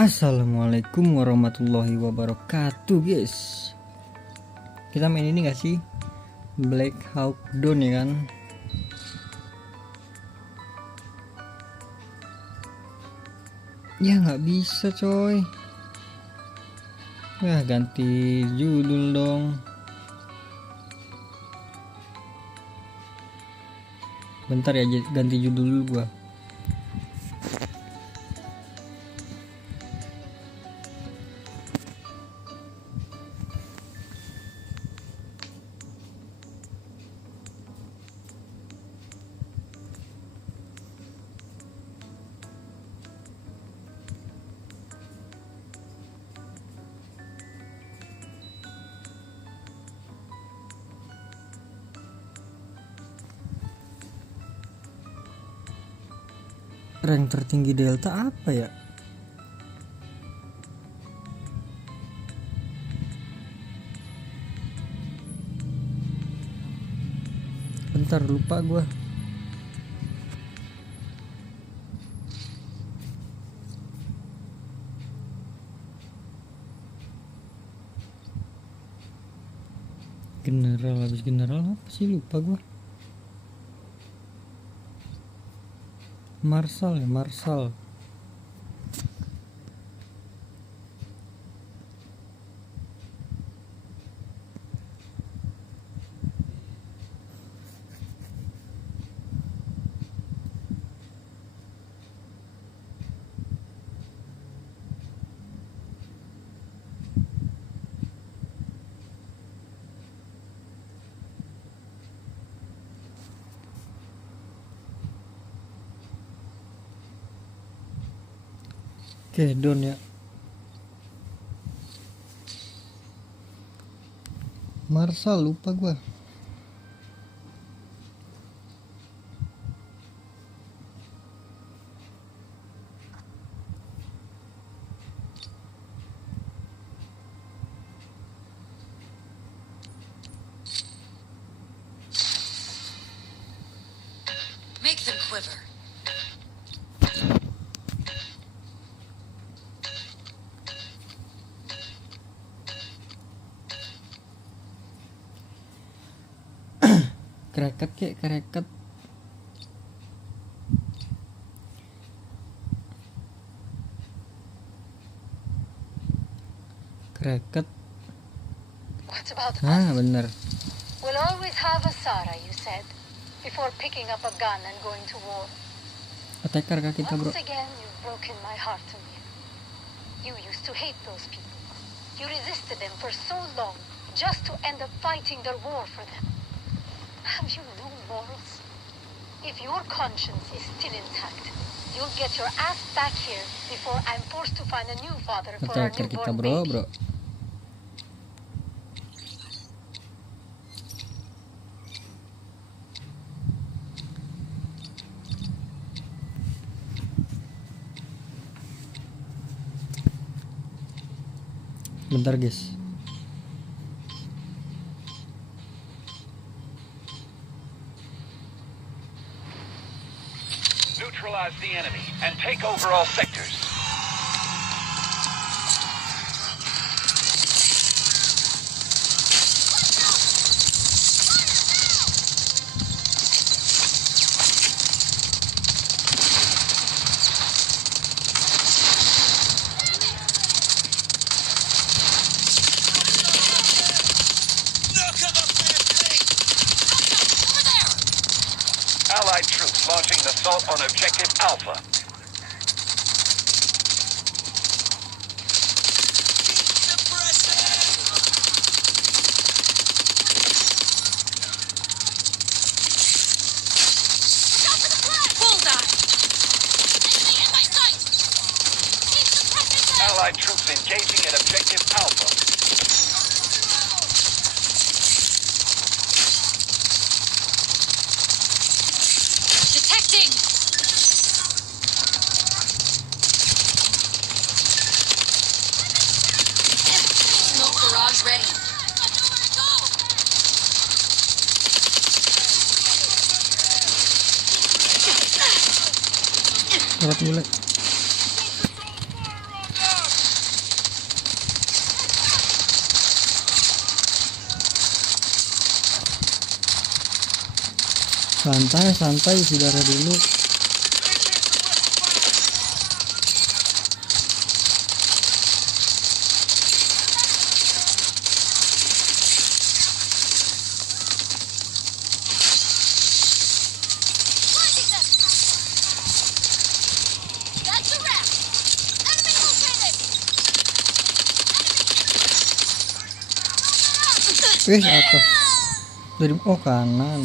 Assalamualaikum warahmatullahi wabarakatuh, guys. Kita main ini gak sih? Black Hawk Down, ya kan? Ya nggak bisa, coy. Ya ganti judul dong. Bentar ya, ganti judul dulu gua. Rank tertinggi Delta apa ya? Bentar, lupa gua. General, habis general apa sih, lupa gua. Marshal ya, Marshal. Oke, down ya. Marshal, lupa gua. Make them quiver. Kreket kek, kreket. Kreket. What about Ah, us? bener. We'll always have a Sarah, you said, before picking up a gun and going to war. Attacker kah kita, bro? Once again, you've broken my heart, Amir. You used to hate those people. You resisted them for so long, just to end up fighting their war for them. Have you no morals? If your conscience is still intact, you'll get your ass back here before I'm forced to find a new father for our Attacker kita, newborn bro, baby. bro. Bentar, guys. Neutralize the enemy and take over all sectors. Allied troops launching an assault on objective Alpha. Allied troops engaging at objective Alpha. Detecting! Smoke barrage ready. Lewat mulai. Santai saudara dulu. Atas dari kanan.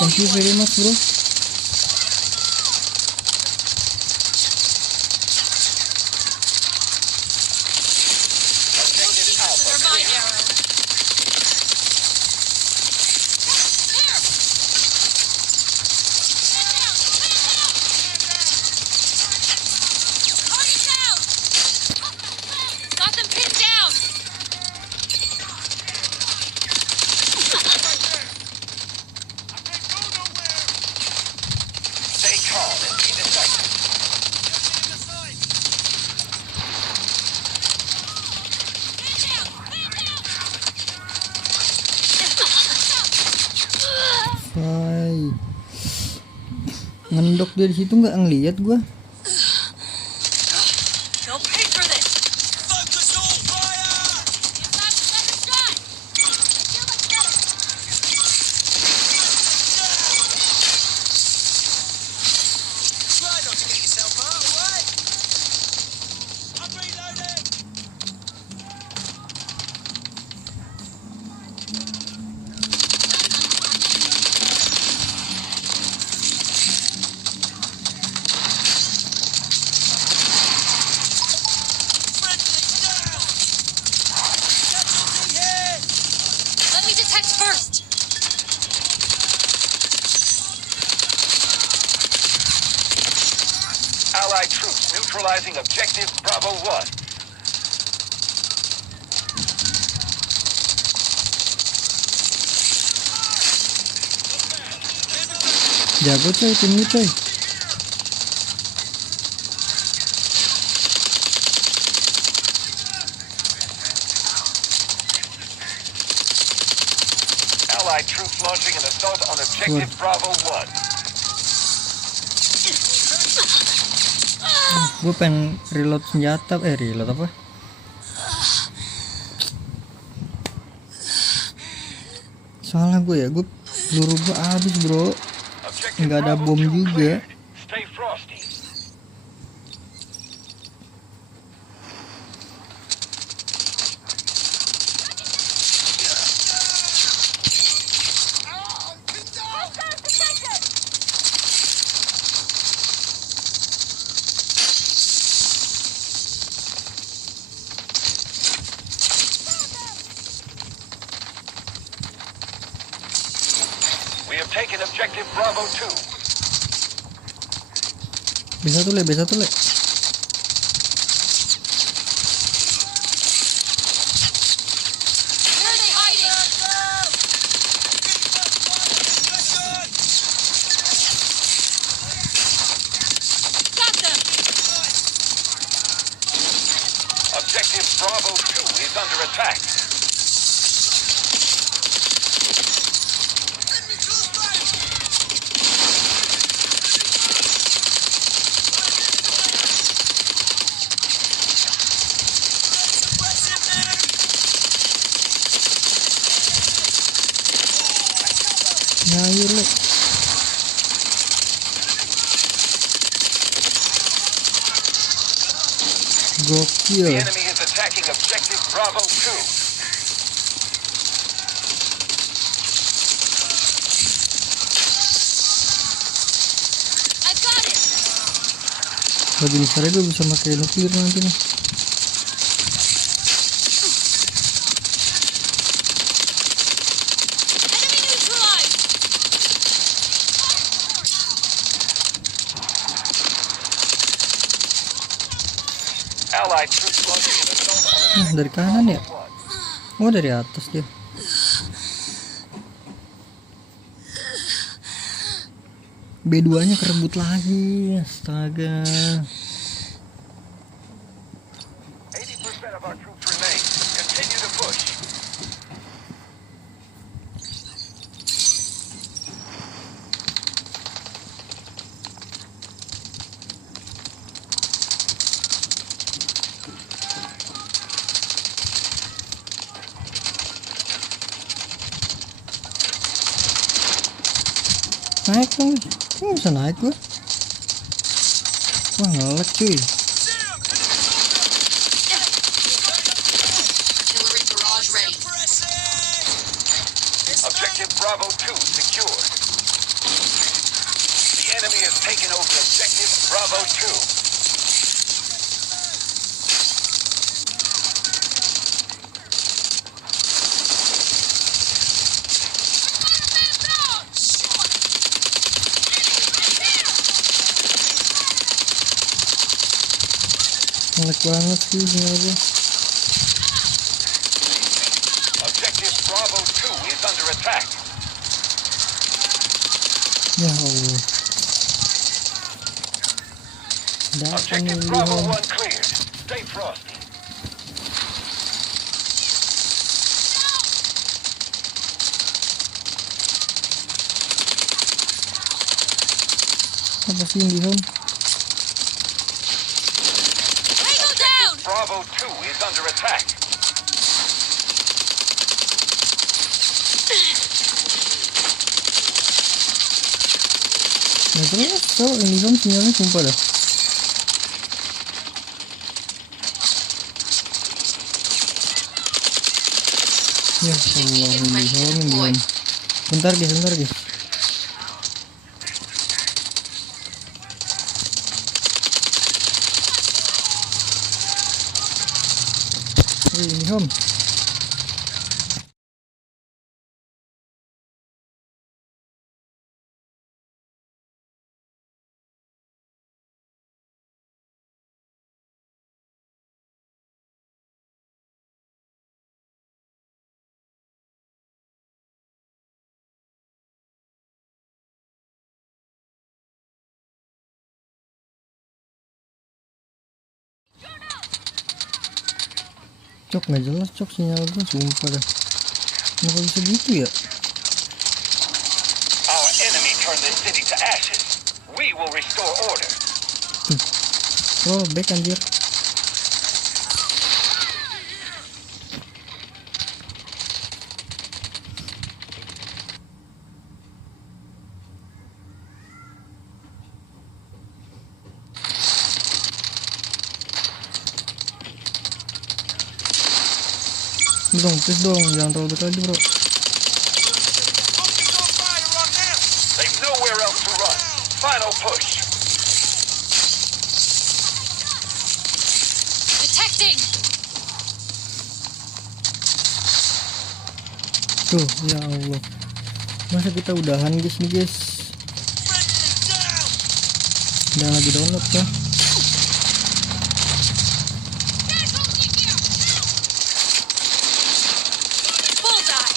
Thank you very much, bro. Stay calm and be decisive. Hai. Ngendok dia di situ nggak ngelihat gua. Allied troops neutralizing objective Bravo 1. Jago coy, tim lu coy. Allied troops launching an assault on objective Bravo 1. Gue pengen reload senjata, reload apa? Soalnya gue peluru gue habis bro, Objective nggak ada Bravo bom 2 juga. cleared. Stay frosty. We have taken objective Bravo 2. B1 le. Where are they hiding? Got them. Objective Bravo 2 is under attack. Nyayur le. The Gokil. enemy is attacking objective Bravo 2. I got it. Kalau jenis saya gue bisa pakai nuklir nanti nih. Enemy neutralized. Allied troops launching an assault on Dari kanan ya? Bravo 1. Oh dari atas dia. B2 nya kerebut lagi. Astaga. 80% of our troops Naik dong. Nggak bisa naik gua. Wah ngelag cuy. Artillery barrage ready. Objective Bravo 2 secured. The enemy has taken over objective Bravo 2. Ngelag banget sih sinyal gua. Objective Bravo 2 is under attack. Ya Allah. Datang Objective nih Bravo Wilhelm. 1 cleared. Stay frosty. Apa sih yang Wilhelm? Tango down! Bravo 2 is under attack. Nah terus so yang Wilhelm sinyalnya sumpah dah. Ya Allah Wilhelm. Bentar guys. Wilhelm. Cok nggak jelas cok sinyal gua sumpah dah. Kenapa bisa gitu ya? Our enemy turned this city to ashes. We will restore order. Oh back anjir. Dong, please dong, jangan terlalu dekat lagi bro. They've nowhere else to run. Final push. Detecting! Tuh, ya Allah. Masa kita udahan guys nih guys. Udah lagi download ya. Bullseye!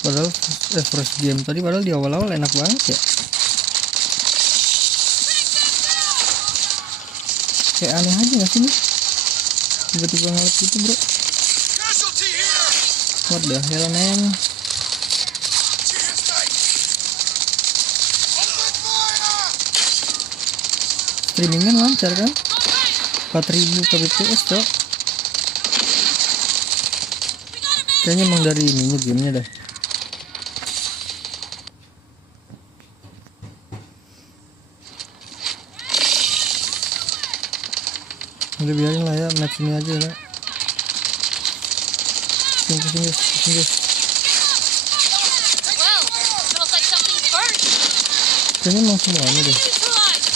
Padahal first game tadi padahal di awal-awal enak banget ya. Kayak aneh aja gak sih nih? Tiba-tiba ngelag gitu bro. What the hell man? Streamingnya lancar kan? 4000 kbps cok. Kayaknya emang dari ininya gamenya dah. Udah biarin lah ya, match ini aja lah. Pusing guys. Well, smells like something's burnt. Kayaknya emang semuanya deh. Neutralized!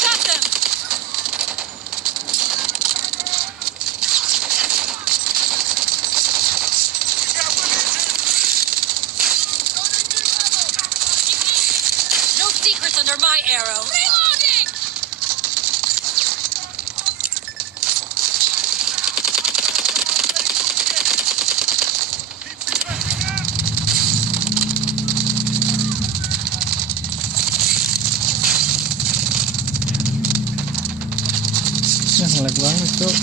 Got them! No secrets under my arrow. Reloading! Nah ngelag banget cok.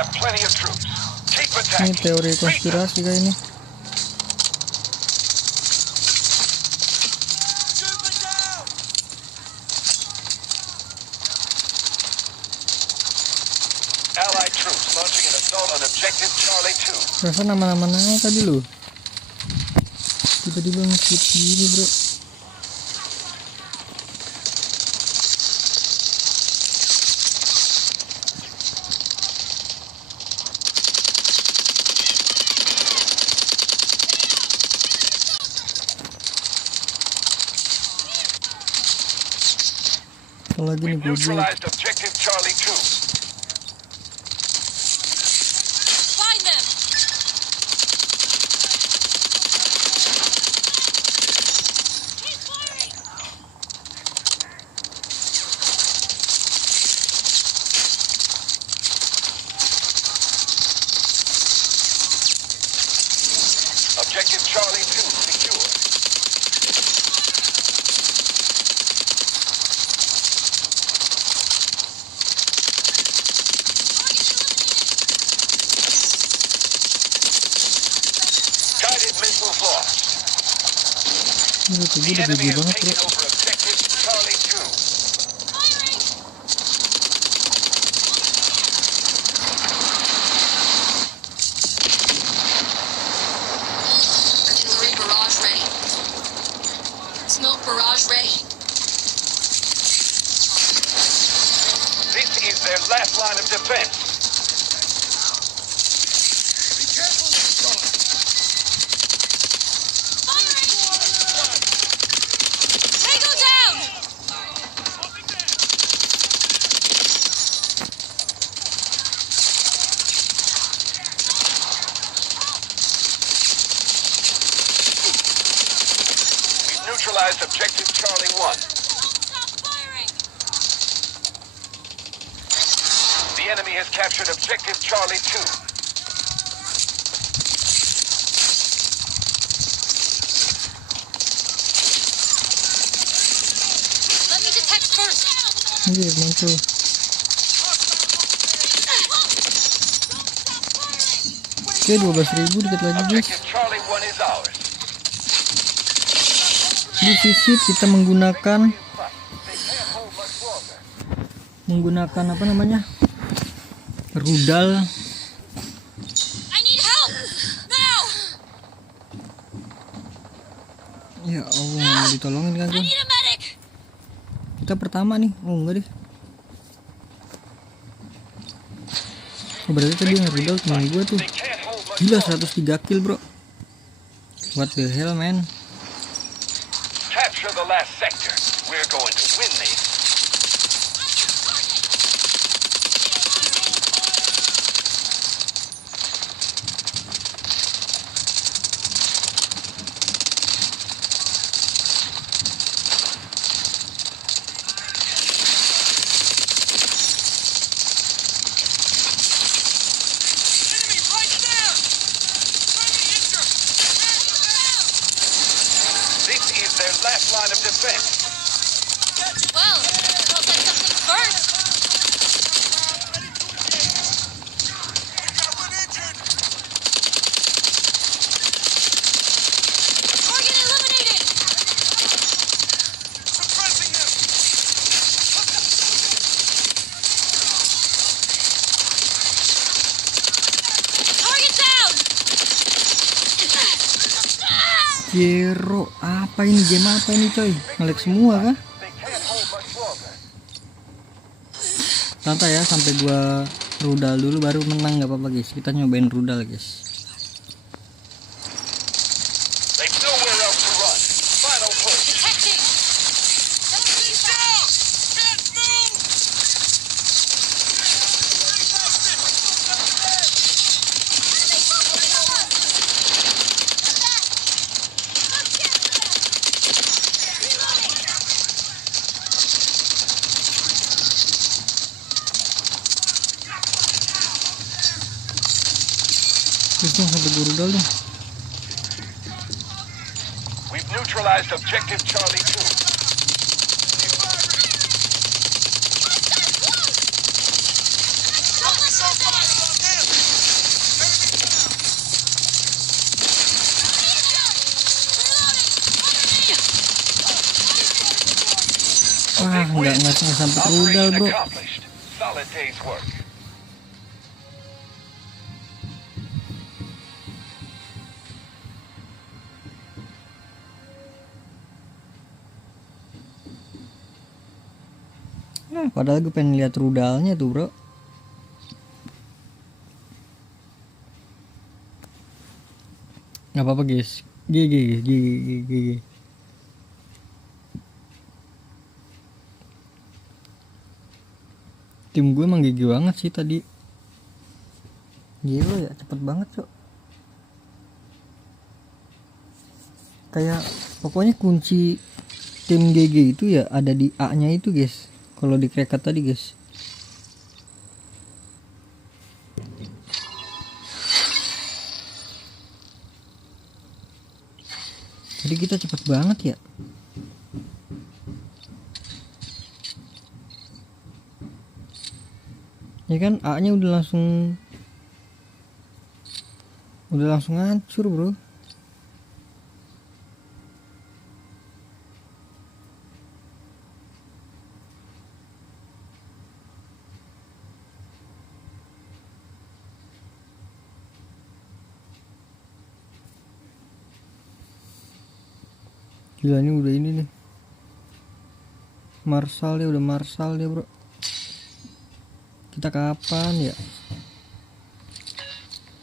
have plenty of troops. Keep Ini attacking. teori Beat them. konspirasi kayak ini. Allied troops launching an assault on objective Charlie 2. Rasa nama-nama naik tadi lu. Tiba-tiba nge-skip gini bro. Kalau lagi nih We've gue neutralized objective Charlie 2. Find them! Keep firing! Objective Charlie 2 secure. Guided missiles lost. gue The udah enemy bego has banget taken bro. over objective Charlie 2. Firing! Artillery barrage ready. Smoke barrage ready. This is their last line of defense. Be careful, Firing! Tango down! We've neutralized objective Charlie 1. Stop firing! The enemy has captured objective Charlie 2. Let me detect first. Ini muncul. Oke 12.000 dikit lagi guys. Objective Charlie 1 is ours. Di sisi kita menggunakan apa namanya, rudal. I need help! Now! Ya Allah, mau ditolongin kan I Jon? need a medic! Kita pertama nih. Oh enggak deh. Oh, berarti tadi yang rudal teman gue tuh. They can't hold much Gila longer. 103 kill bro. What the hell man. Capture the last sector. We're going to win this. This is their last line of defense. Well, smells like something's burnt. Target eliminated! Target down! Zero. Apa ini, game apa ini coy? Ngelag semua kah? They can't hold much longer. Santai ya, sampai gua rudal dulu baru menang, nggak apa-apa guys. Kita nyobain rudal guys. They've nowhere else to run. Final push. Detecting! Terus dong sampai gua rudal dong. We've neutralized objective Charlie 2. Wah, nggak sampai rudal Operation bro. accomplished. Solid day's work. Nah, padahal gue pengen lihat rudalnya tuh bro. Nggak apa-apa guys. GG. Tim gue emang GG banget sih tadi. Gila ya, cepet banget cok. Kayak pokoknya kunci tim GG itu ya ada di A nya itu guys. Kalau di Cracket tadi guys. Jadi kita cepet banget ya. Ya kan A nya udah langsung hancur bro. Gila ini udah ini nih. Marshal dia bro. Kita kapan ya?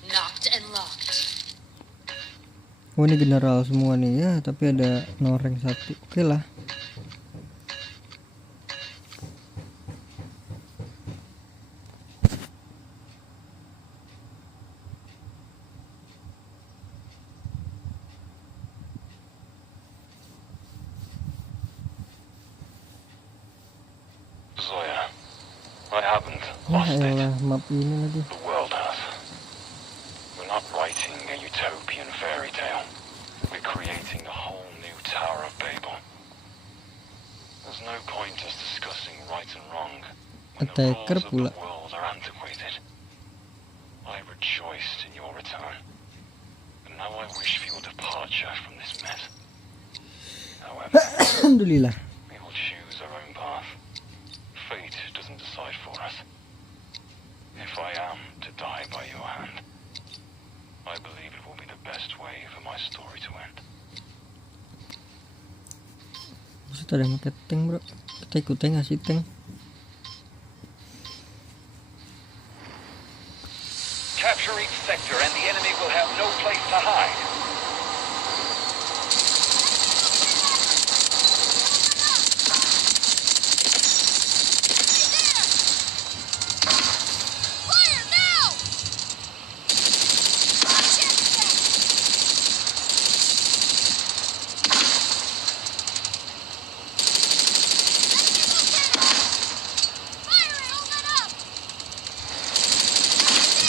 Knocked and locked. Oh ini general semua nih ya, tapi ada noreng satu. Oke lah. Zoya, I haven't Ya lost it. elah, map ini lagi. The world has. We're not writing a utopian fairy tale. We're creating a whole new Tower of Babel. There's no point us discussing right and wrong when the Attacker rules of pula. the world are antiquated. I rejoiced in your return, and now I wish for your departure from this mess. However, Alhamdulillah. we will choose our own path. Fate doesn't decide for us. If I am to die by your hand, I believe it will be the best way for my story to end. Maksud ada yang pakai tank bro. Kita ikut tank nggak sih tank? Capture each sector and the enemy will have no place to hide. Fire now! Fire it! Hold that up!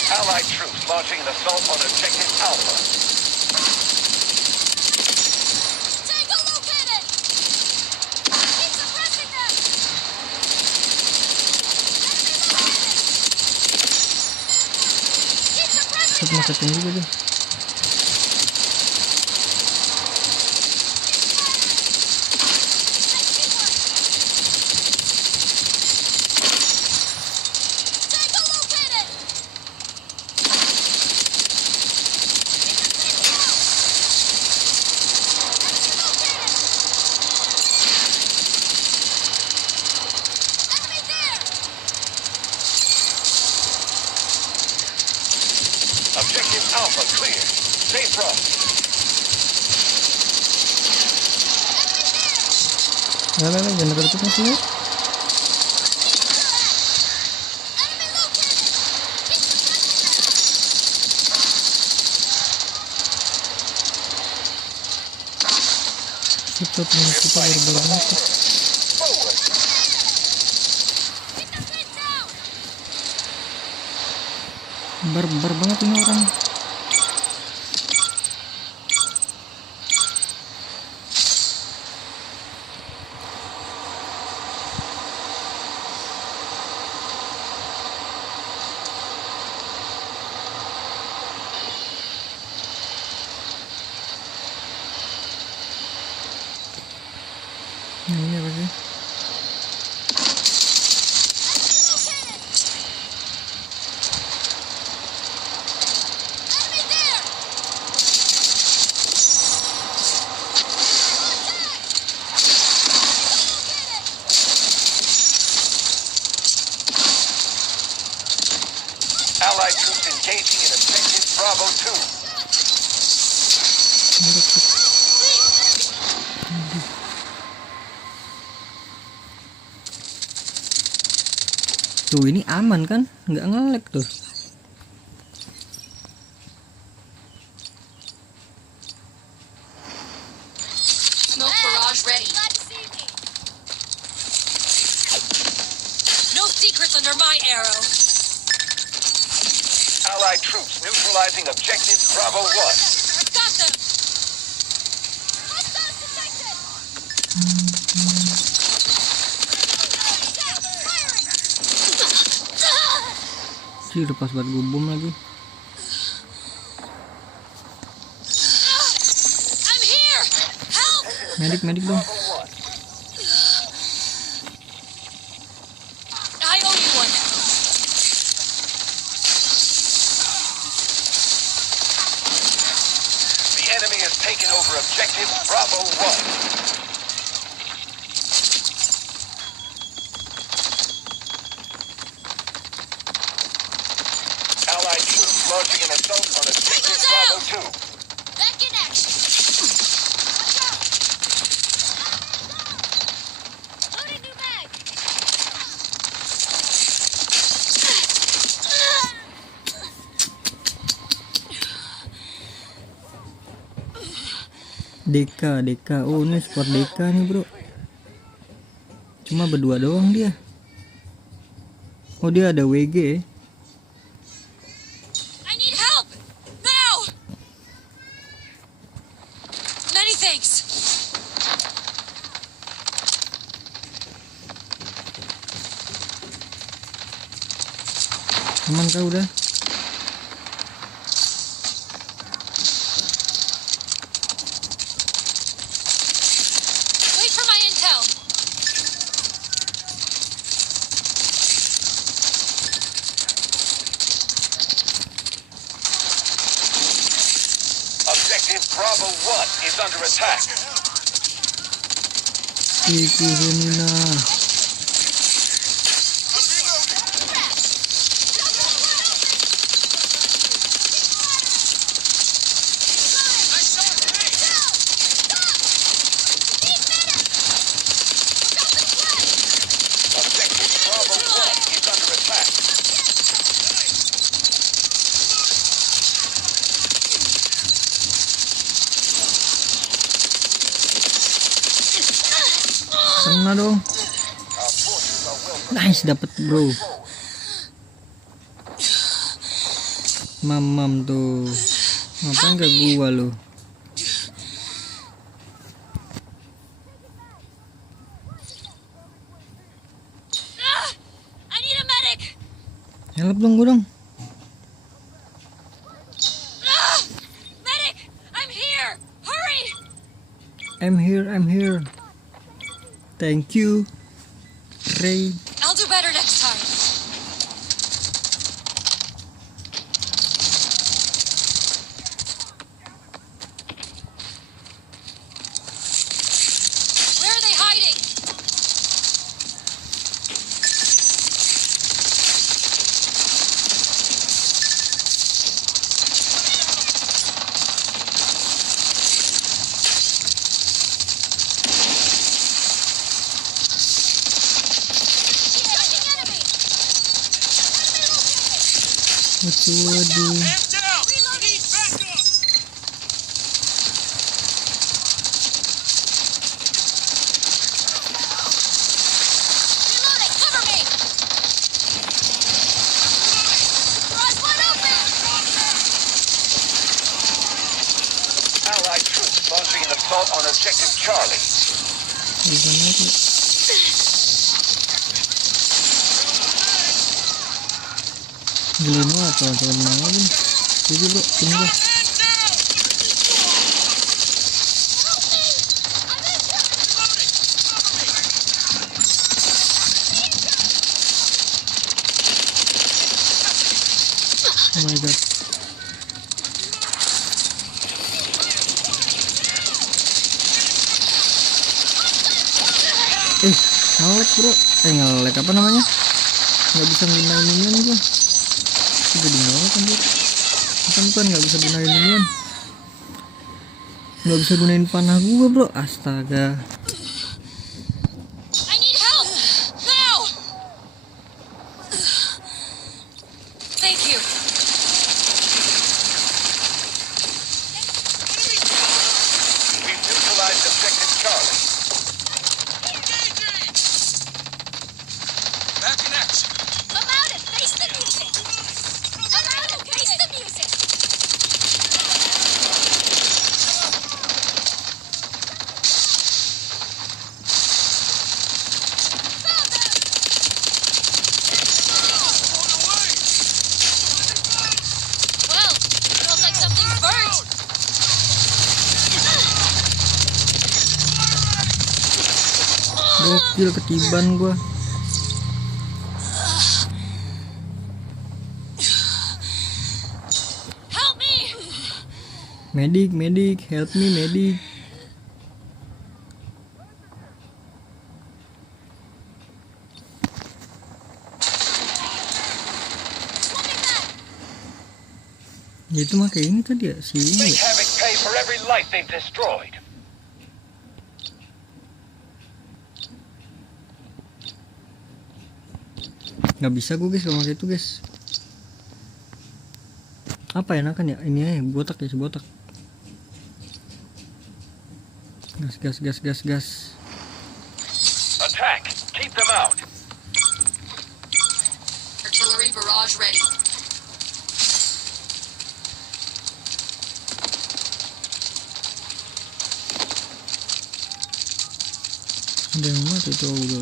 Allied troops launching an assault on objective Alpha. Tango located! Keep suppressing them! Keep suppressing Set pakai tank juga deh. Tango located! Enemy there! Objective Alpha clear. Safe run. Lah, jangan deket masih. Enemy located! Kita punya kita baru masuk. Forward. Keep the pin down! Barbar banget ini orang. Nah, ini apa sih? Allied troops engaging in objective Bravo 2. Tuh ini aman kan? Nggak nge-lag tuh. Smoke barrage ready. Glad to see me. No secrets under my arrow. Allied troops neutralizing objective Bravo 1. Got them. Hostiles detected. Sih udah pas buat gue bom lagi. I'm here. Help. Medik dong. I owe you one. The enemy has taken over objective Bravo 1. Allied troops launching an assault on objective Bravo 2. Back in action. Watch out. Loading new mag. DK. Oh ini sport DK nih bro. Cuma berdua doang dia. Oh dia ada WG. I need help. Now. Many thanks. Aman kah udah? Wait for my intel. Objective Bravo 1 is under attack. Iku Zemina. Objective Bravo 1 is under attack. Kena dong. Nice dapet bro. Mamam tuh. Ngapain ke gua lu? I need a medic. Help dong gua dong. Medic, I'm here. Hurry. I'm here. Thank you. Ray. I'll do better next time. Where are they hiding? Waduh. Reloading, cover me. Garage wide open. Allied troops launching an assault on objective Charlie. Bisa naik ya. Gilino atau temen lagi. Jadi bro, sini bro. Oh my god. Ngelek bro. Ngelek apa namanya? Nggak bisa gunain minion gua. jadi ngelawak anjir. Kan nggak bisa gunain inian, nggak bisa gunain panah gua bro, astaga. I need help! Now! Thank you. We've neutralized objective Charlie. Back in action. Come out and face the music! Come out and face the music! Well, smells like something's burnt! Gokil, ketiban gua. Help me! Medic, help me medic. Ya itu mah kayak ini tadi ya, si ini Make ya. Havoc pay for every life they've destroyed. Nggak bisa gue guys kalau pakai itu guys. Apa enakan ya, ini aja botak ya, si botak. Gas. Attack! Keep them out! Artillery barrage ready. Ada yang mati tuh, udah.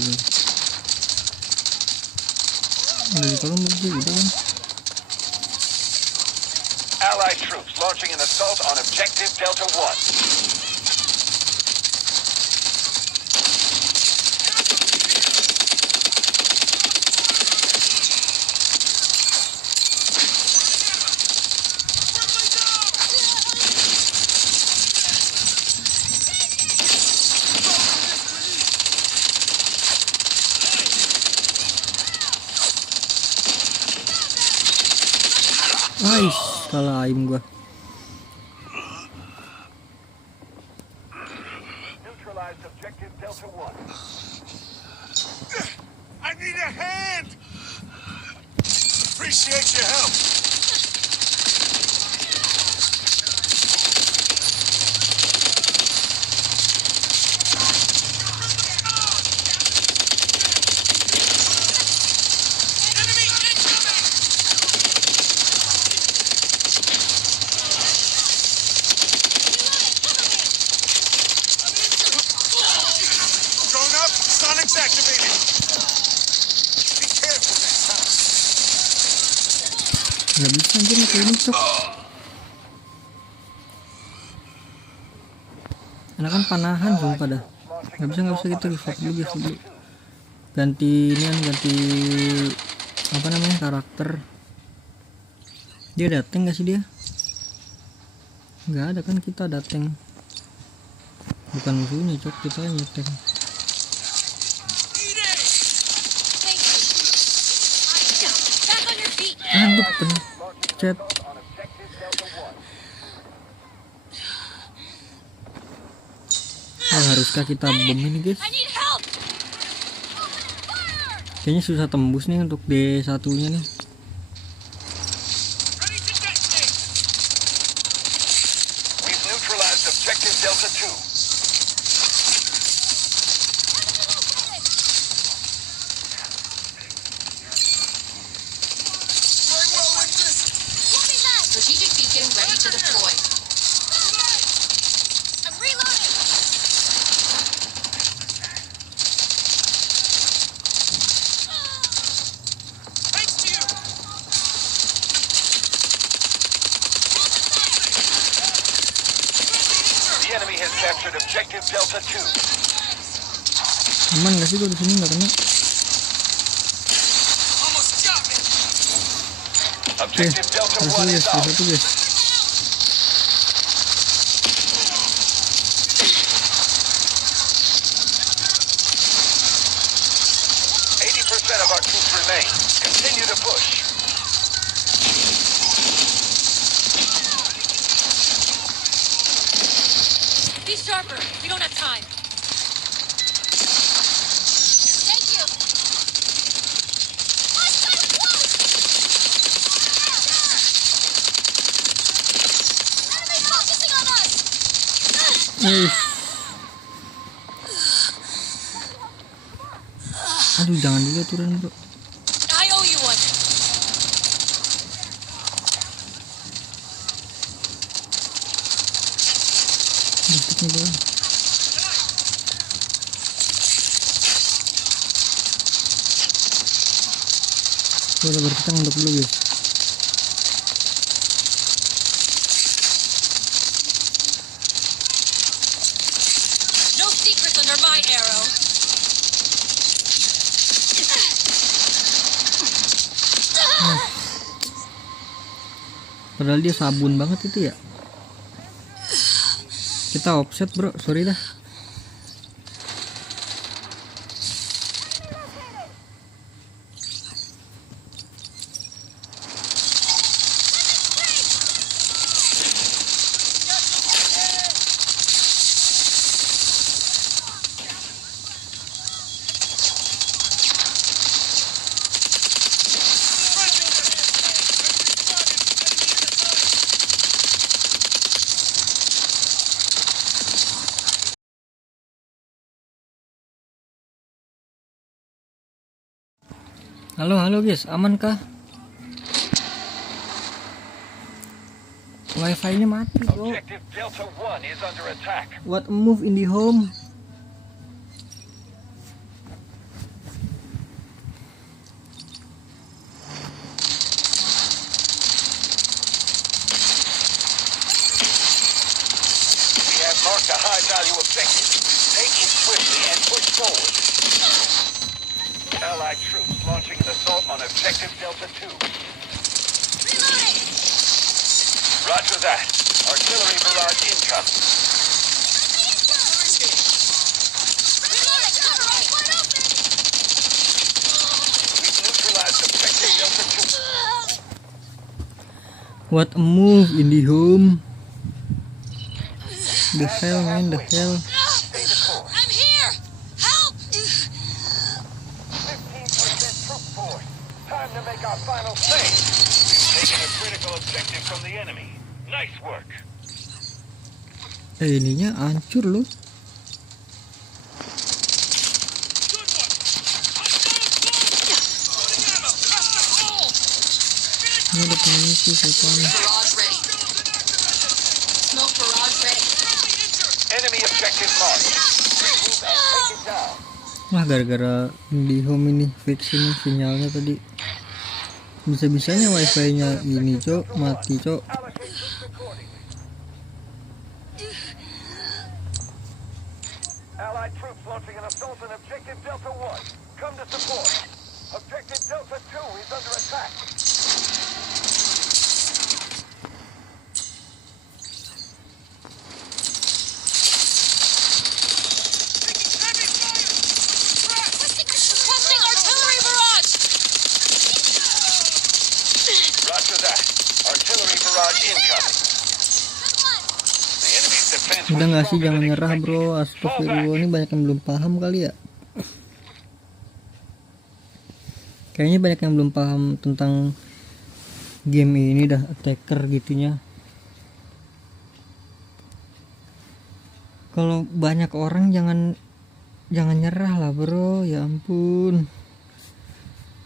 Udah ditolong begitu gitu kan. Allied troops launching an assault on objective Delta 1. Ais, kalah aim gua. Neutralized objective Delta 1. I need a hand. Appreciate your help. Enemy incoming. Drone up. Sonic's activated. Be careful next time. Nggak bisa anjir pakai ini cok. Enakan panahan sumpah dah. Nggak bisa kita revive dulu guys dulu. Ganti apa namanya karakter. Dia dateng nggak sih dia? Nggak ada kan, kita dateng. Bukan musuhnya cok, kita nyeteng. Thank you. Back on your feet. Aduh pencet. On objective Delta 1. Haruskah kita bom ini guys? I need help. Kayaknya susah tembus nih untuk D1 nya nih. Ready to detonate. We've neutralized objective Delta 2. Play well like this. Moving back. Strategic beacon ready to deploy. I'm reloading. Thanks to you. The enemy has captured objective Delta 2. Aman nggak sih gua di sini nggak kena? Almost got me. Oke, Objective Delta 1 guys, is out. D1 guys. 80% of our troops remain. Continue to push. Be sharper. We don't have time. Thank you. Hostile close. Enemy focusing on us. Aduh, jangan dulu turun bro. I owe you one. Listriknya bro. Boleh berketang untuk dulu guys. No secrets under my arrow. Padahal dia sabun banget itu ya. Kita offset bro, sorry dah. Halo guys, aman kah? Wifi-nya mati bro. Objective Delta 1 is under attack. What a move in the home. We have marked a high-value objective. Take it swiftly and push forward. Allied troops launching an assault on Objective Delta 2. Reloading. Roger that. Artillery barrage incoming. Reloading. Cover right. Wide open. We've neutralized Objective Delta 2. What a move in the home. The hell man, the hell. Stay the course. I'm here. Help. 15% troop force. Time to make our final save. We've taken a critical objective from the enemy. Nice work. Ininya hancur loh. Good one. Loading ammo. Press the hole. Ini ada pengisi setan. Barrage ready. Smoke barrage ready. Enemy objective marked. Regroup and take it down. Wah, gara-gara di home ini fix ini sinyalnya tadi. Bisa-bisanya wifi-nya ini cok, mati cok. Allocate troops accordingly. Allied troops launching an assault on Objective Delta 1. Come to support. Objective Delta 2 is under attack. Requesting artillery barrage. Roger that. Artillery barrage incoming. The enemy's defense Udah was nggak sih, stronger jangan than nyerah expected. bro. Fall Astagfirullah, back. ini banyak yang belum paham kali ya. Kayaknya banyak yang belum paham tentang game ini dah, attacker gitunya. Kalau banyak orang jangan nyerah lah bro, ya ampun.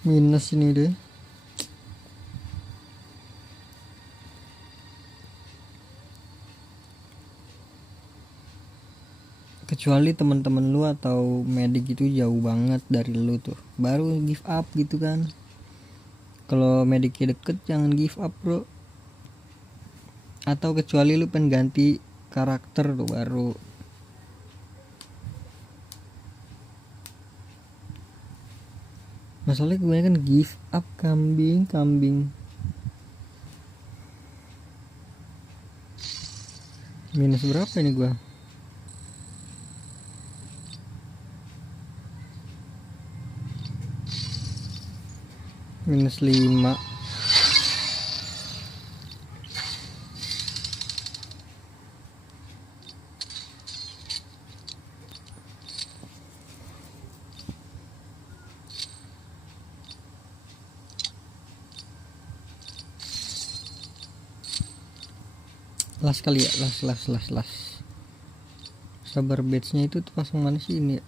Minus ini deh. Kecuali teman-teman lu atau medik itu jauh banget dari lu tuh, baru give up gitu kan. Kalau mediknya deket jangan give up bro. Atau kecuali lu pengen ganti karakter tuh baru. Masalahnya gue kan give up kambing. Minus berapa ini gua? Minus 5. Las kali ya, las. Sabar batchnya itu tuh pasang mana sih ini ya?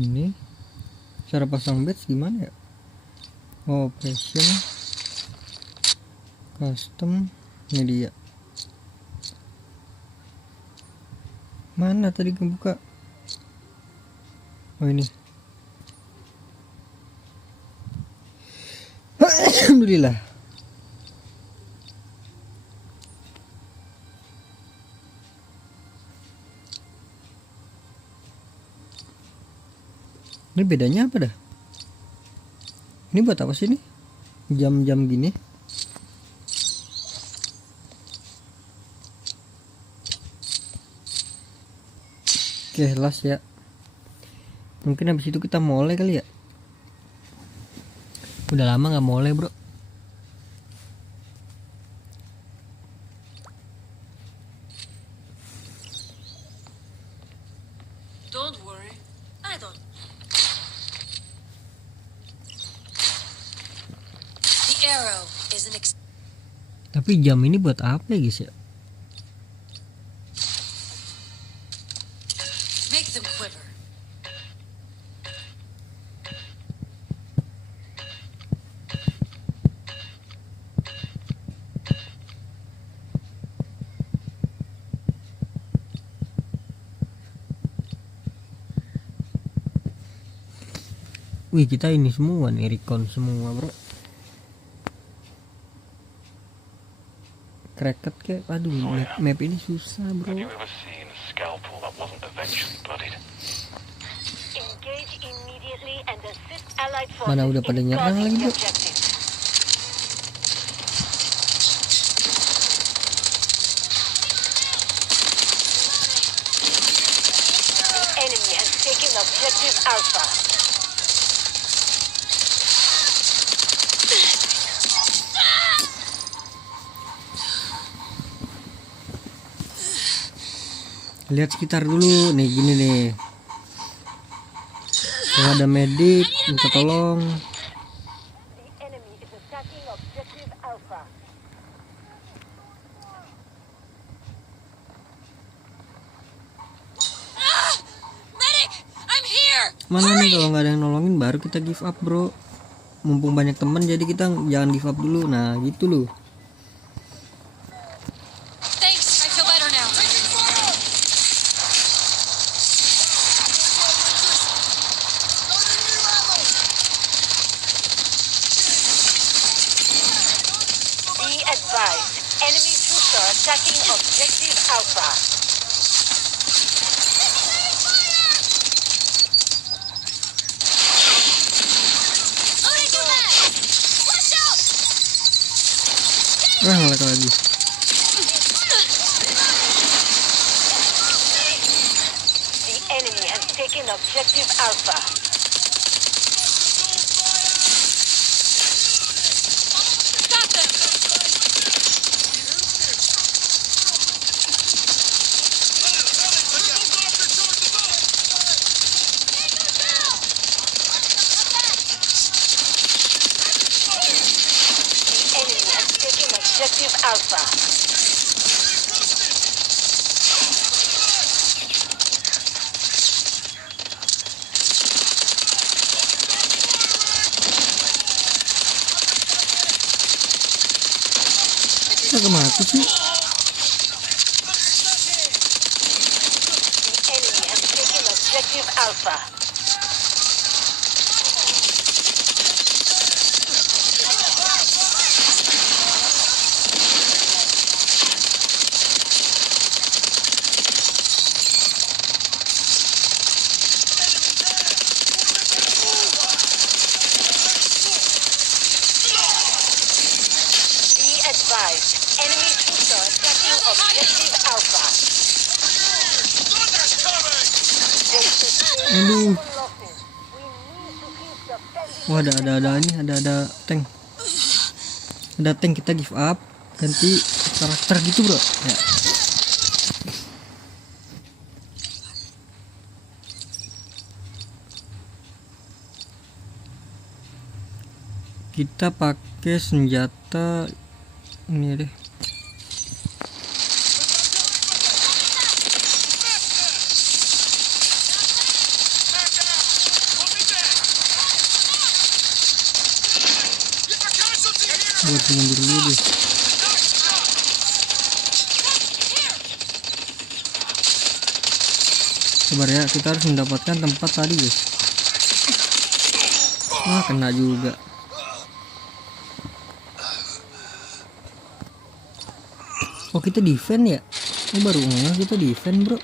Ini cara pasang batch gimana ya? Oh, operation, custom, media. Mana tadi kebuka? Oh, ini. Alhamdulillah. Ini bedanya apa dah? Ini buat apa sih ini? Jam-jam gini. Oke, las ya. Mungkin habis itu kita mulai kali ya. Udah lama nggak mulai, bro. Don't worry. I don't. The arrow is an Tapi jam ini buat apa ya guys ya? make them quiver. Wih, kita ini semua nih, recon semua, bro. Cracket kayak, aduh, map ini susah, bro. Have you ever seen a scalpel that wasn't eventually bloodied? Engage immediately and assist allied Mana forces udah pada in nyerang guarding lagi, the bro. objective. The enemy has taken objective Alpha. Lihat sekitar dulu, nih gini nih. Kalau ada medik, minta tolong. The enemy is attacking objective Alpha. Medic! I'm here! Mana nih kalau nggak ada yang nolongin baru kita give up, bro. Mumpung banyak temen jadi kita jangan give up dulu. Nah, gitu loh. Thanks, I feel better now. Be advised, enemy troops are attacking objective Alpha. Loading your back! Watch out! Ngelag lagi. The enemy has taken objective Alpha. Got them! The enemy has taken objective Alpha. Kagak mati sih. The enemy has taken objective Alpha. Be advised, enemy troops are attacking objective Alpha. Thunder's coming! They sustain Aduh. losses. We need to keep defending. Wah, ada ini, ada tank. Ada tank, kita give up, ganti karakter gitu, bro. Ya. Kita pakai senjata ini deh. Gue harus mundur dulu deh. Sabar ya, kita harus mendapatkan tempat tadi guys. Kena juga. Oh kita defend ya? Oh baru ngeh kita defend bro.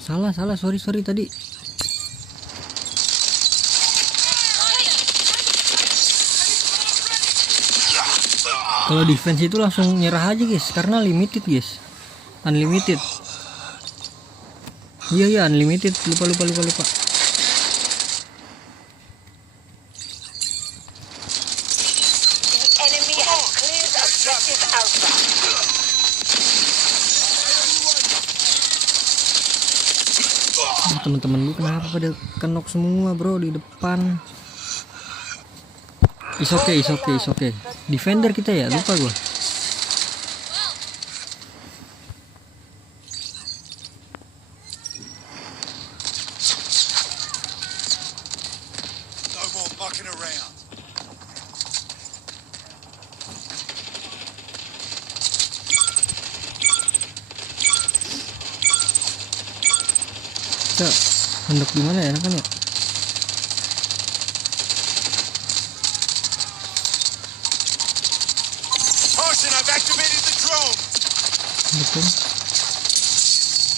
Salah sorry tadi. Kalau defense itu langsung nyerah aja guys, karena limited guys, unlimited. Iya unlimited, lupa. The enemy has cleared objective Alpha. Teman-teman gue kenapa pada kenok semua bro di depan? Is okay. Defender kita ya, lupa gue. No more mucking around. Kita handok di mana ya kan ya? Carson, I've activated the drone. Betul.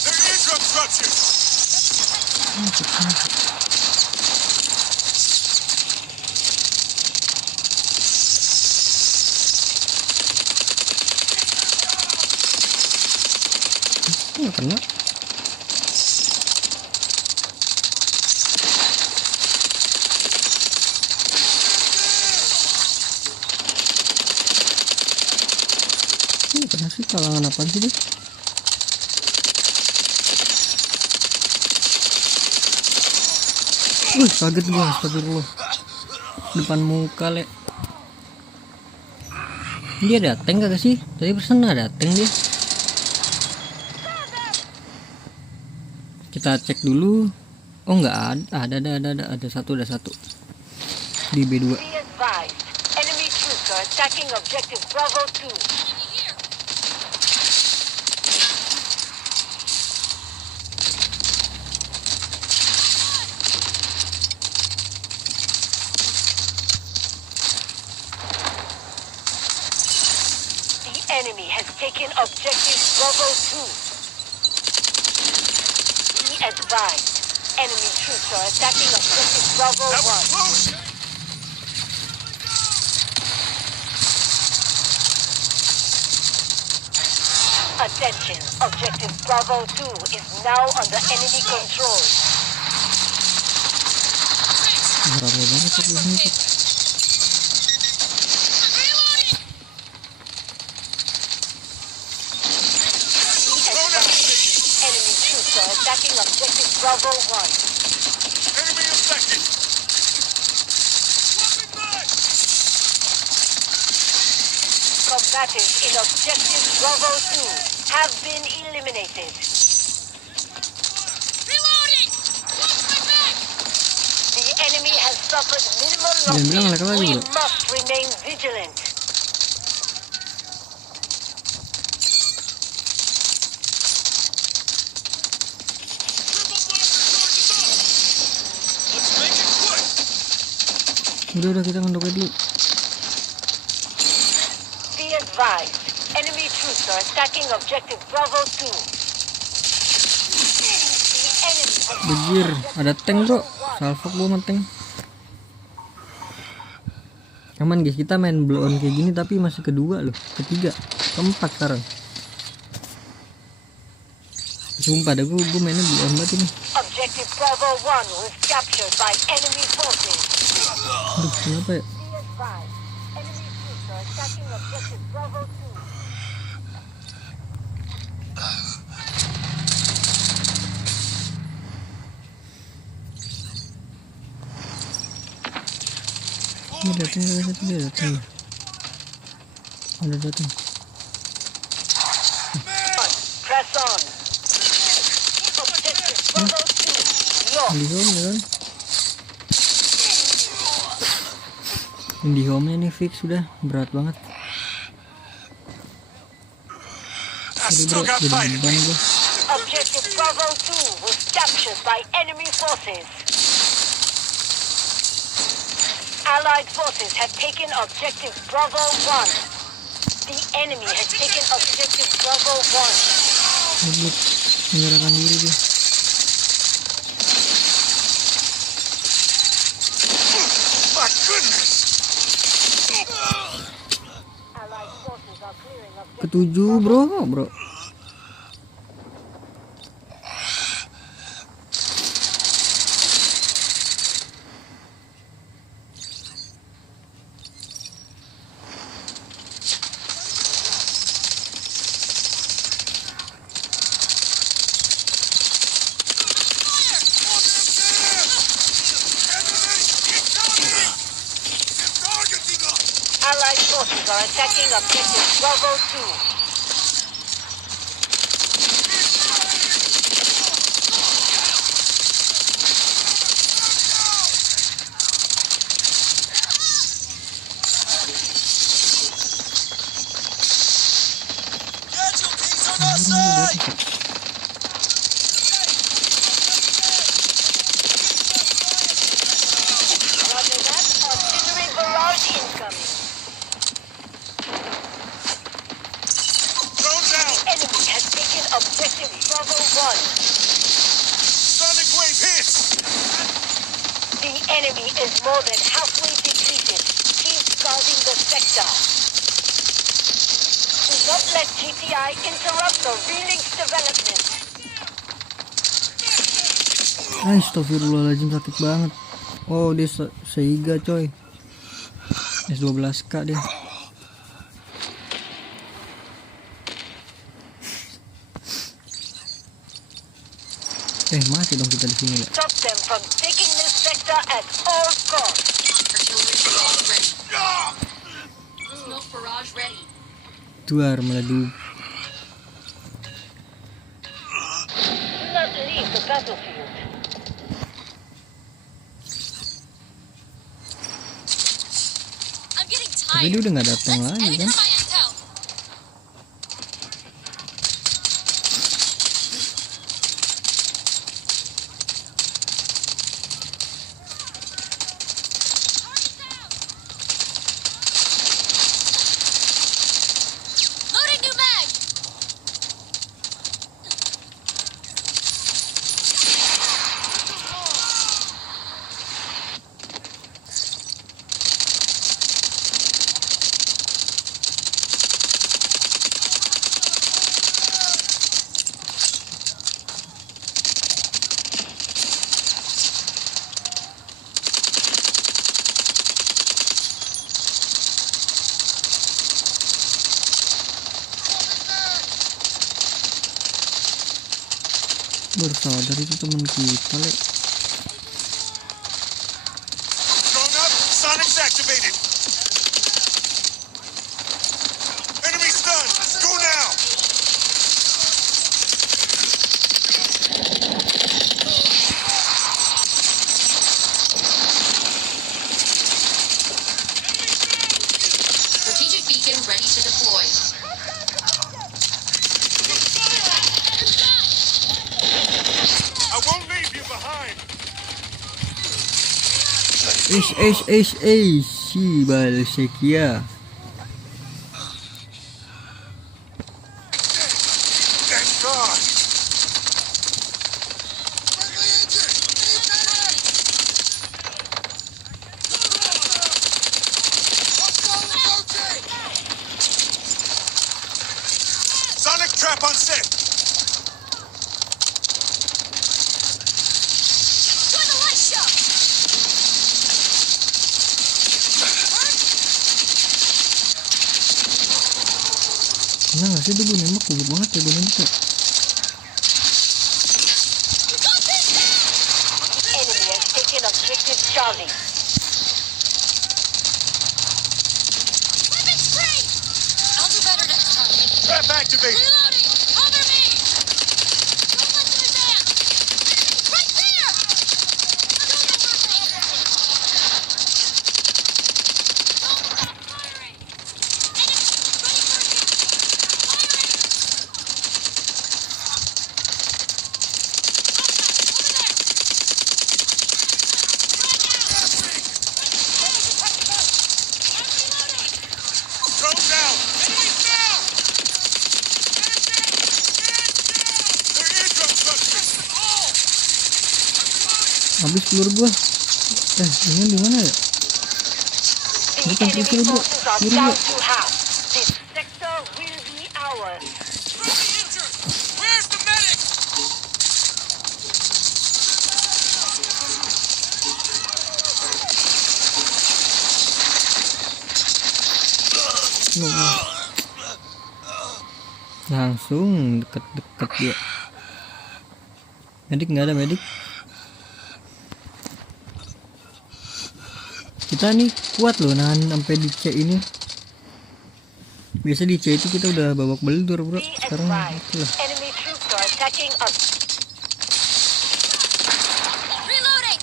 They're eardrum ruptured. Nggak kena. Kena sih, kalangan apaan sih dia? Kaget gua, astagfirullah. Depan muka le. Dia ada tank kagak sih? Tadi persen ada tank dia. Kita cek dulu. Oh enggak ada satu di B2. Be advised, enemy troops are attacking objective Bravo 2. The enemy has taken objective Bravo 2. Be advised, enemy troops are attacking objective Bravo That 1. was close. Attention, objective Bravo 2 is now under enemy control. Rame banget tuh di sini tuh. Enemy troops are attacking objective Bravo 1. Enemy infected. Combatants in objective Bravo 2 have been eliminated. Reloading! Watch my back! The enemy has suffered minimal Jangan bilang losses. mereka lagi, We bro. must remain vigilant. Let's make it quick. Udah kita ngendoknya dulu. Be advised, enemy troops are attacking objective Bravo 2. The enemy has Bejir, ada tank bro. Salvo gua sama tank. Aman guys, kita main blow on kayak gini tapi masih kedua loh, ketiga, keempat sekarang. Sumpah dah, gue mainnya blow on banget ini. Objective Bravo 1 was captured by enemy forces. Aduh, kenapa ya? Be advised, enemy troops are attacking objective Bravo 2. Dia datang. Udah datang. Press on. Objective Bravo 2 lost. IndiHome ya kan? IndiHome-nya nih fix sudah berat banget. I Jadi still bro, got jadi fighting. beban gua. Objective Bravo 2 was captured by enemy forces. Allied forces have taken Objective Bravo 1. The enemy has taken Objective Bravo 1. Ini menyerahkan diri dia. My goodness! Allied forces are clearing Objective Ketujuh bro. Allied forces are attacking Objective Bravo 2. Casualties on our side! Roger that. Artillery barrage incoming. Drone down! Enemy has taken Objective Bravo 1. Sonic wave hits! The enemy is more than halfway depleted. Keep guarding the sector. Do not let GTI interrupt the Relix development. Astagfirullahaladzim, sakit banget. Oh dia Seiga coy. S12K dia. Mati dong kita di sini ya. Stop them from taking this sector at all costs. Artillery barrage ready. Smoke barrage ready. Duar meladu. Do not leave the battlefield. I'm getting Tapi tired. dia udah nggak datang Let's lagi edit kan? my intel. Loading new mag. Baru sadar itu teman kita le. Drone up! Sonic's activated! Enemy stunned! Go now! Strategic beacon ready to deploy. I won't leave you behind! Shibal Sekia. Thank God! Sonic trap on set! Join the light show. Nah nggak sih itu gue nembak goblok banget ya gue nembak ya. You got this. Enemy has taken Objective Charlie. Trap activated. Reloading! Cover me! Don't let them advance! Right there! Don't stop firing! Enemy! Ready for hit! Firing! Over there! Right now! I'm reloading! Drone down. Enemies down. They're eardrum clusters. Habis peluru gua. Ini di mana ya? The Bukan enemy peluru bro. forces are Peluru down bro. to half. This sector will be ours. Injured. Where's the medic? Langsung deket-deket dia. Medik nggak ada medik. Kita nih kuat loh nahan sampai di C ini. Biasa di C itu kita udah babak belur bro. Be Sekarang advised, itulah. enemy troops are attacking us. Reloading!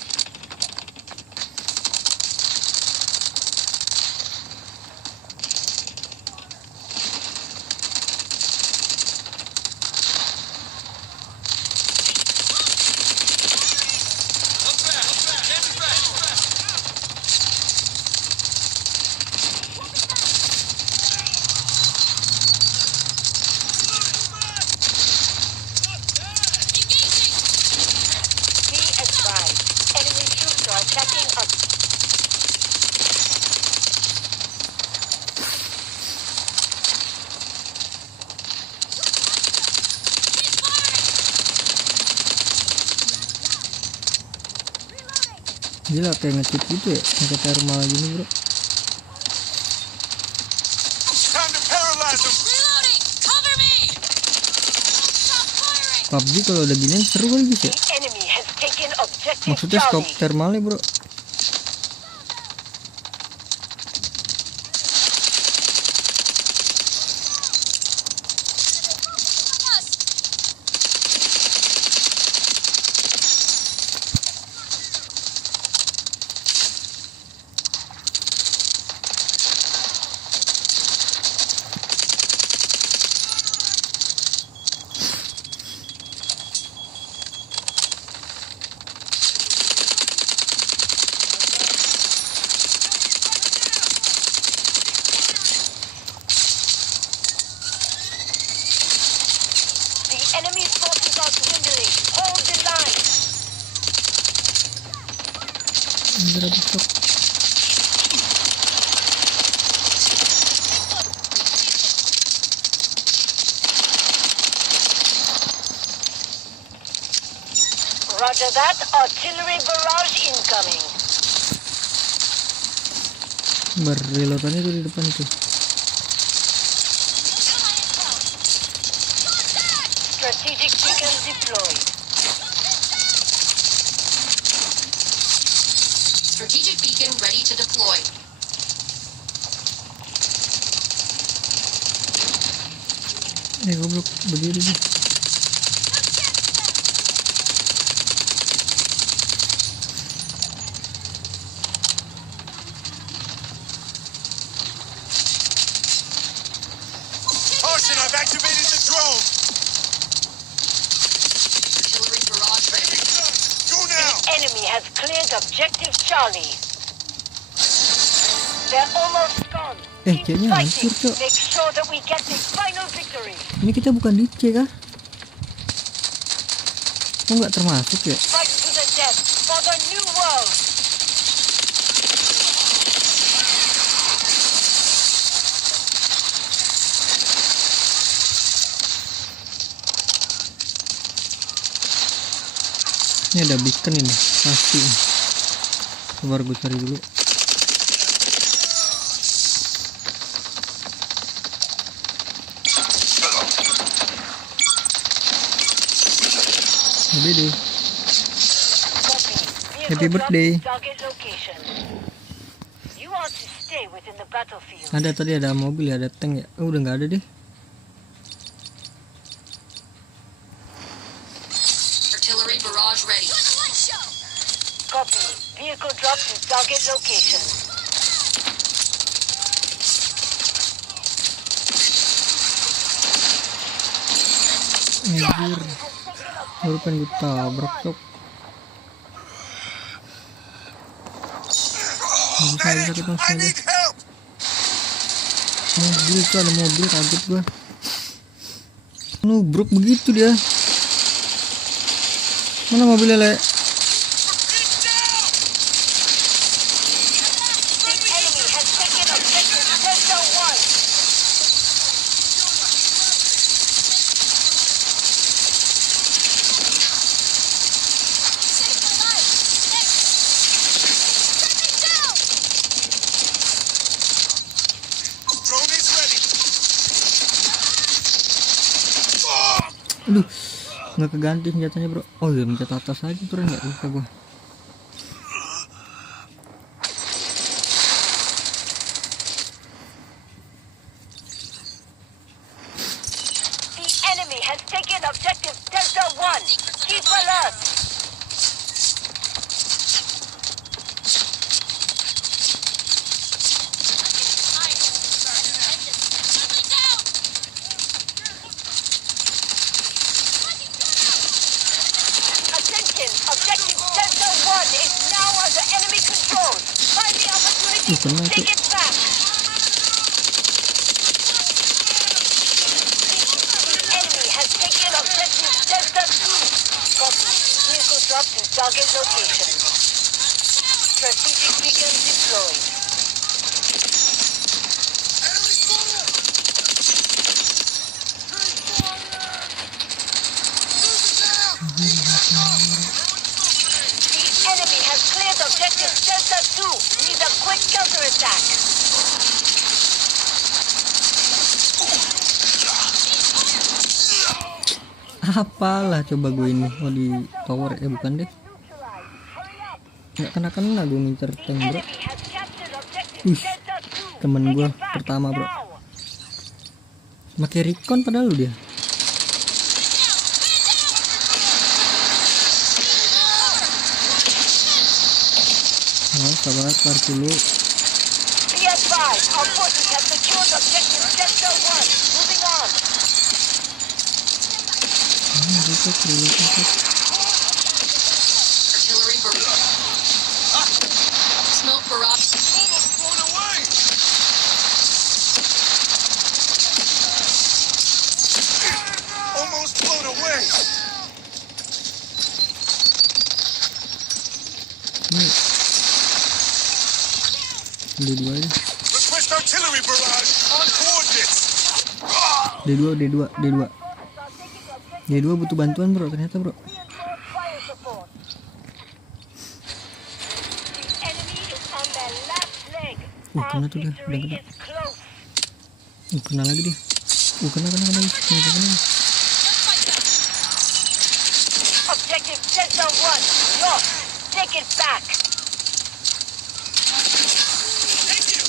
Engaging! Be advised, enemy troops are attacking us. Keep firing! Gila kayak nge-cheat gitu ya. Pakai thermal gini bro. Time to paralyze them. Reloading! Cover me! Don't stop firing! PUBG kalau udah gini seru kali guys ya. The enemy has taken objective Maksudnya scope Charlie. thermalnya bro. Us! The enemy's forces are dwindling. Hold the line. Bentar habis stop. Roger that. Artillery barrage incoming. Reloadannya tuh di depan tuh. Strategic beacon deployed. Strategic beacon ready to deploy. Goblok berdiri sih. Caution, I've activated the drone. Artillery barrage ready. Enemy's done. Go now. Enemy has cleared objective Charlie. They're almost gone. Keep C-nya hancur, fighting. Cok. Make sure that we get the final victory. Ini kita bukan di C kah? Kok nggak termasuk ya? Fight to the death for the new world. Ini ada beacon ini pasti. Sabar gue cari dulu. Happy day. Copy. Happy Vehicle birthday. drop to target location. You are to stay within the battlefield. Ada tadi ada mobil ya, ada tank ya. Oh, udah nggak ada deh. barrage ready. Copy. Vehicle drop to target location. Anjir, baru pengen gue tabrak cok. Nggak bisa kita I need help! mobil tuh, ada mobil, kaget gua. Nubruk begitu dia. Mana mobilnya le? The enemy has taken objective Delta 1. Drone is ready! Aduh, nggak keganti senjatanya bro. Oh iya, mencet atas aja turun, nggak lupa gua. The enemy has taken objective Delta 1. Keep alert. Attention, objective Delta 1 is now under enemy control. Find the opportunity to Kena take tuh. it back. The enemy has taken objective Delta 2. Copy. Vehicle drop to target location. Strategic beacon deployed. Enemy spotted! The enemy has cleared objective Delta 2. Need a quick counterattack. Apalah coba gue ini. Oh di tower ya, bukan deh. Nggak kena gue ngincer tank bro. Enemy has captured objective Wih, Delta 2. temen Take gua it back pertama, bro. now. Pakai recon padahal lu dia. Oh, sabar, kelar dulu. Be advised, our forces have secured objective Delta 1. Moving on. Reset dulu, reset. Artillery barrage. Smoke barrage. Almost blown away! Almost blown away! Ini D2 aja. Request artillery barrage on coordinates! D2 butuh bantuan bro, ternyata bro. Reinforce fire support. The enemy is on their last leg. Kena Our tuh dia, udah victory kena. is close. Kena lagi dia. Kena lagi. Objective Delta 1 lost. Take it back. Thank you!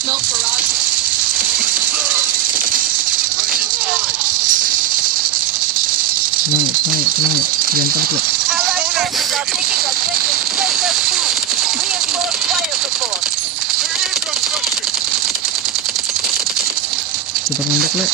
Smoke out! Moving to ammo! Smoke barrage. Tenang ya. Jangan takut. Allied forces are taking objective Delta 2. Reinforce fire support. There is construction! Cepat ngondek le.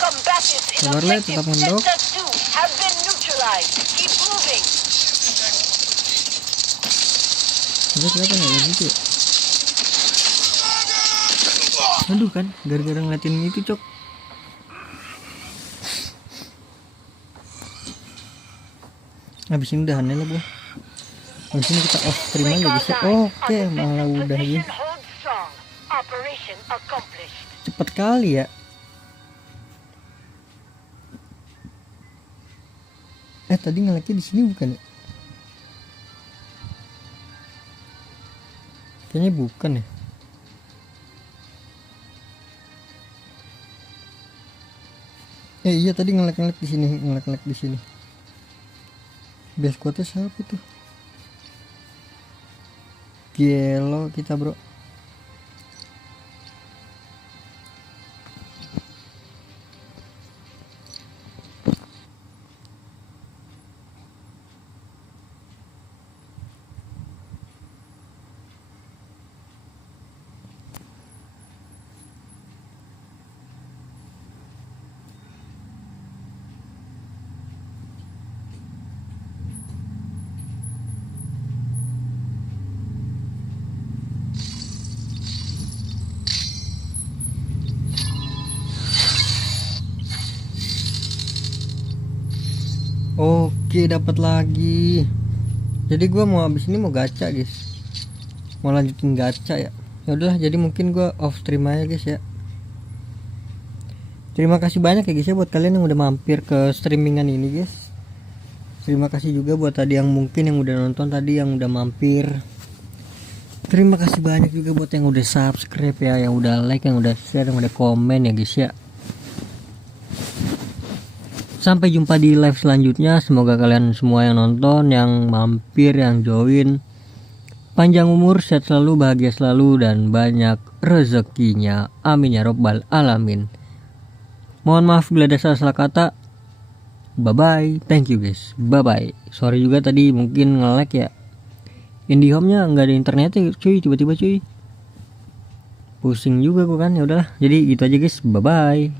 Combatants in Sabar, Le, objective tetap mondok. Delta 2 have been neutralized. Keep moving. Tapi kelihatan ya gitu ya. Aduh kan, gara-gara ngeliatin itu cok. Habis ini udahannya lah gua. Habis ini kita off stream aja guys ya. Oke, malah udah ya. Hold strong. Operation accomplished. Cepet cepet kali ya. Tadi ngeleknya di sini bukan ya? Kayaknya bukan ya. Iya tadi ngelek di sini, ngelek di sini. Base quotnya siapa itu? Gelo kita bro. Oke, dapat lagi. Jadi gua mau habis ini mau gacha, guys. Mau lanjutin gacha ya. Ya udahlah, jadi mungkin gua off stream aja, guys ya. Terima kasih banyak ya guys ya buat kalian yang udah mampir ke streamingan ini, guys. Terima kasih juga buat tadi yang mungkin yang udah nonton tadi, yang udah mampir. Terima kasih banyak juga buat yang udah subscribe ya, yang udah like, yang udah share, yang udah komen ya guys ya. Sampai jumpa di live selanjutnya. Semoga kalian semua yang nonton, yang mampir, yang join, panjang umur, sehat selalu, bahagia selalu, dan banyak rezekinya. Amin ya robbal alamin. Mohon maaf bila ada salah kata. Bye bye. Thank you guys. Bye bye. Sorry juga tadi mungkin nge-lag ya. IndiHome-nya nggak ada internetnya cuy, tiba-tiba cuy. Pusing juga gua kan. Ya udahlah. Jadi gitu aja guys. Bye bye.